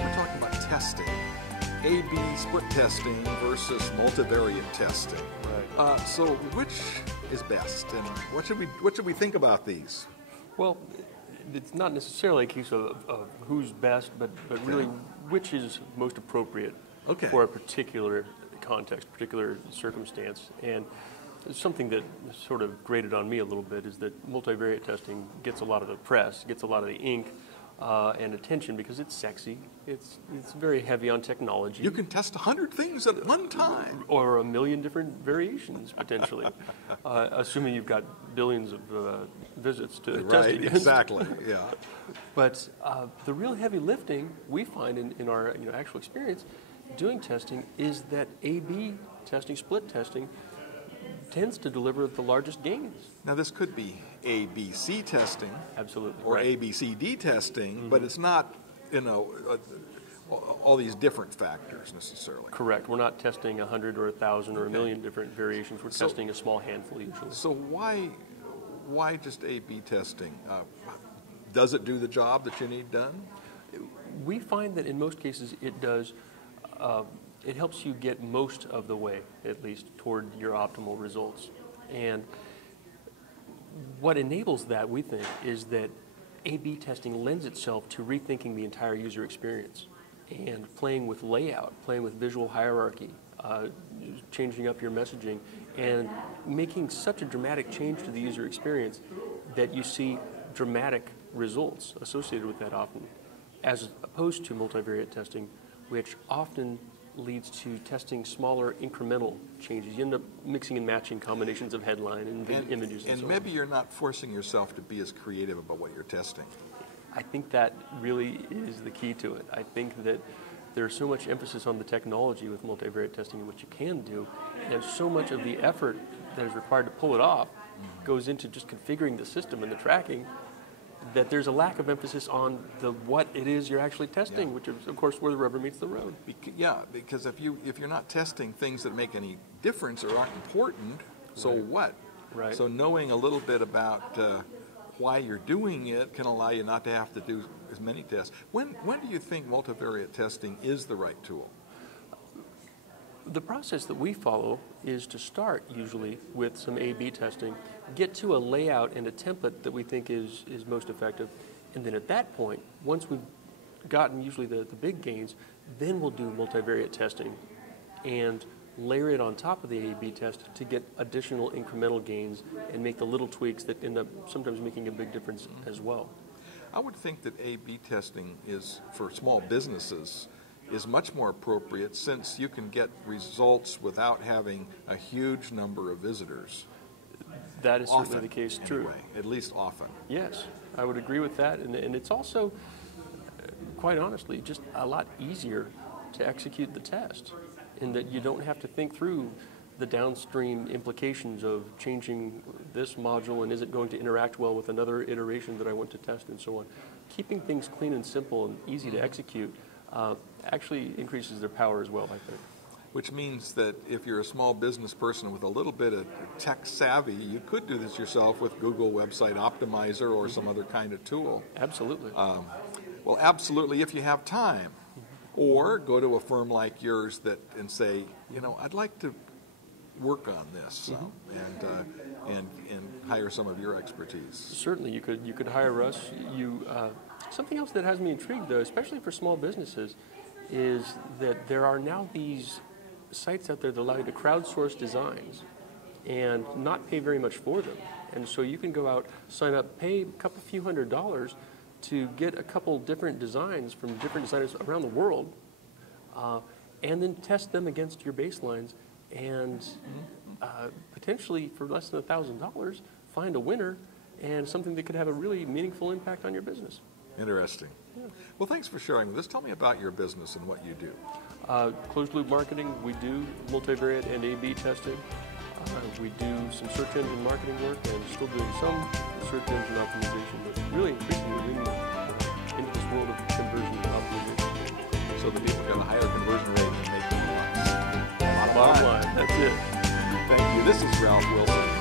we're talking about testing, A/B split testing versus multivariate testing. Right. So which is best, and what should we think about these? Well, it's not necessarily a case of who's best, but really which is most appropriate for a particular context, particular circumstance. And something that sort of grated on me a little bit is that multivariate testing gets a lot of the press, gets a lot of the ink and attention because it's sexy. It's very heavy on technology. You can test 100 things at one time. Or a million different variations, potentially, assuming you've got billions of visits to test against. Exactly, yeah. But the real heavy lifting we find in our actual experience doing testing is that A/B testing, split testing, tends to deliver the largest gains. Now this could be ABC testing. Absolutely. Or right. ABCD testing, but it's not, all these different factors necessarily. Correct. We're not testing 100 or 1,000 or a million different variations. We're testing a small handful usually. So why just A/B testing? Does it do the job that you need done? We find that in most cases it does. It helps you get most of the way, at least, toward your optimal results. And what enables that, we think, is that A/B testing lends itself to rethinking the entire user experience and playing with layout, playing with visual hierarchy, changing up your messaging, and making such a dramatic change to the user experience that you see dramatic results associated with that often, as opposed to multivariate testing, which often leads to testing smaller incremental changes. You end up mixing and matching combinations of headline and images and so on. And maybe you're not forcing yourself to be as creative about what you're testing. I think that really is the key to it. I think that there's so much emphasis on the technology with multivariate testing and what you can do, and so much of the effort that is required to pull it off goes into just configuring the system and the tracking, that there's a lack of emphasis on what it is you're actually testing, which is, of course, where the rubber meets the road. Because if you're not testing things that make any difference or aren't important, so what? Right. So knowing a little bit about why you're doing it can allow you not to have to do as many tests. When do you think multivariate testing is the right tool? The process that we follow is to start usually with some A/B testing, get to a layout and a template that we think is most effective, and then at that point, once we've gotten usually the big gains, then we'll do multivariate testing and layer it on top of the A/B test to get additional incremental gains and make the little tweaks that end up sometimes making a big difference as well. I would think that A/B testing is, for small businesses, is much more appropriate since you can get results without having a huge number of visitors. That is certainly the case, true. Anyway, at least often. Yes, I would agree with that. And it's also, quite honestly, just a lot easier to execute the test in that you don't have to think through the downstream implications of changing this module and is it going to interact well with another iteration that I want to test and so on. Keeping things clean and simple and easy to execute actually increases their power as well, I think. Which means that if you're a small business person with a little bit of tech savvy, you could do this yourself with Google Website Optimizer or some other kind of tool. Absolutely. Well, absolutely if you have time. Or go to a firm like yours and say, I'd like to work on this and hire some of your expertise. Certainly, you could hire us. Something else that has me intrigued, though, especially for small businesses, is that there are now these sites out there that allow you to crowdsource designs and not pay very much for them. And so you can go out, sign up, pay a few $100s to get a couple different designs from different designers around the world, and then test them against your baselines, and potentially for less than $1,000, find a winner and something that could have a really meaningful impact on your business. Interesting. Yeah. Well, thanks for sharing this. Tell me about your business and what you do. Closed loop marketing, we do multivariate and A/B testing. We do some search engine marketing work and still doing some search engine optimization, but really increasingly leaning into this world of conversion optimization. So the people got a higher conversion rate and make more money. Bottom line, that's it. Thank you. This is Ralph Wilson.